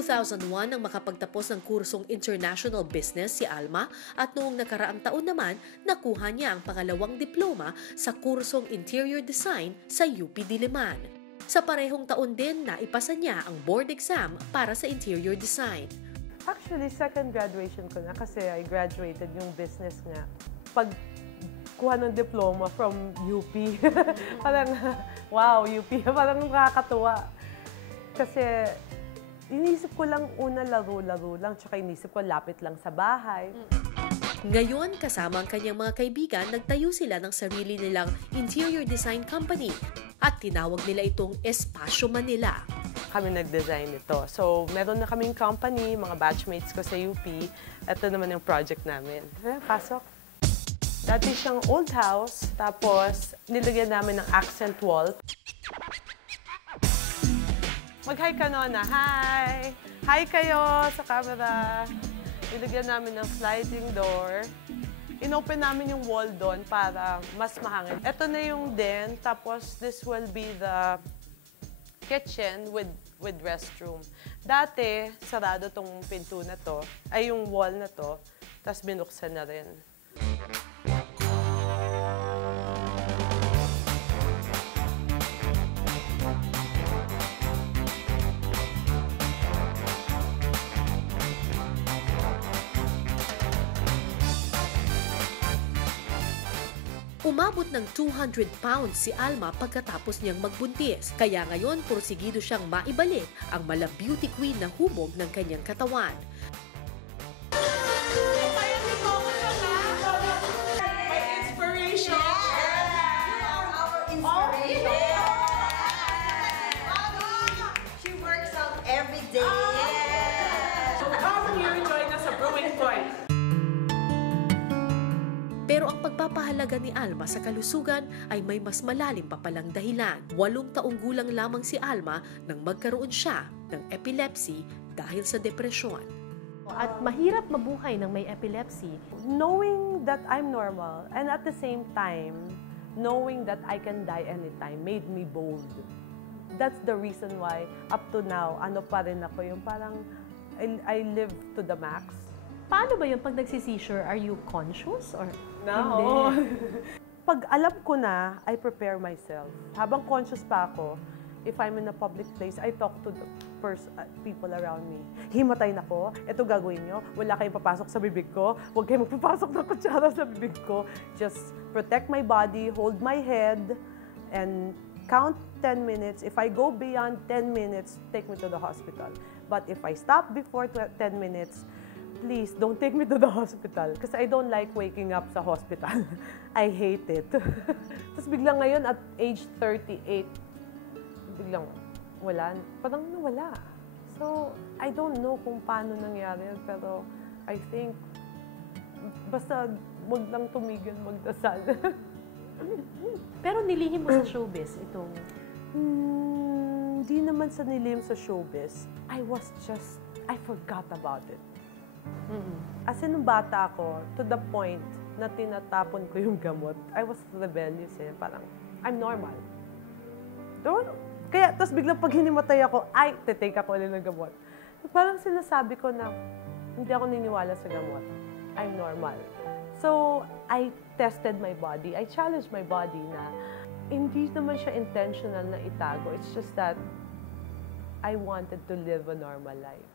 2001 nang makapagtapos ng kursong International Business si Alma at noong nakaraang taon naman, nakuha niya ang pangalawang diploma sa kursong Interior Design sa UP Diliman. Sa parehong taon din, naipasa niya ang board exam para sa Interior Design. Actually, second graduation ko na kasi I graduated yung business nga. Pag kuha ng diploma from UP, parang wow, UP, parang nakakatuwa. Kasi inisip ko lang una laro-laro lang, tsaka inisip ko lapit lang sa bahay. Ngayon, kasama ang kanyang mga kaibigan, nagtayo sila ng sarili nilang interior design company at tinawag nila itong Espasyo Manila. Kami nag-design ito. So, meron na kaming company, mga batchmates ko sa UP. Ito naman yung project namin. Pasok. Dati siyang old house, tapos nilagyan namin ng accent wall. Mag-hi ka, Nona. Hi! Hi kayo sa camera. Nilagyan namin ng sliding door. Inopen namin yung wall doon para mas mahangin. Ito na yung den, tapos this will be the kitchen with restroom. Dati, sarado tong pinto na to, ay yung wall na to, tapos binuksan na rin. Umabot ng 200 pounds si Alma pagkatapos niyang magbuntis. Kaya ngayon, porsigido siyang maibalik ang mala beauty queen na hubog ng kanyang katawan. She works out every day. So come here, join us sa Brewing Point. Pero ang pagpapahalaga ni Alma sa kalusugan ay may mas malalim pa palang dahilan. 8 taong gulang lamang si Alma nang magkaroon siya ng epilepsy dahil sa depresyon. At mahirap mabuhay ng may epilepsy. Knowing that I'm normal and at the same time, knowing that I can die anytime made me bold. That's the reason why up to now, ano pa rin ako yung parang I live to the max. Paano ba yung pag nagsi-seizure? Are you conscious or No. hindi? Pag alam ko na, I prepare myself. Habang conscious pa ako, if I'm in a public place, I talk to the people around me. Himatay na ko, ito gagawin nyo, wala kayong papasok sa bibig ko, huwag kayong magpapasok ng kutsara sa bibig ko. Just protect my body, hold my head, and count 10 minutes. If I go beyond 10 minutes, take me to the hospital. But if I stop before 10 minutes, please, don't take me to the hospital. Kasi I don't like waking up sa hospital. I hate it. Tapos biglang ngayon, at age 38, biglang wala. Parang nawala. So, I don't know kung paano nangyari yan, pero I think, basta wag lang tumigil magdasal. Pero nilihim mo sa showbiz itong... Hindi naman sa nilim sa showbiz. I forgot about it. As in, nung bata ako, to the point na tinatapon ko yung gamot, I was rebellious eh. Parang, I'm normal. Kaya, tapos biglang pag hinimatay ako, ay, titake ako ulit ng gamot. Parang sinasabi ko na, hindi ako niniwala sa gamot. I'm normal. So, I tested my body. I challenged my body na hindi naman siya intentional na itago. It's just that I wanted to live a normal life.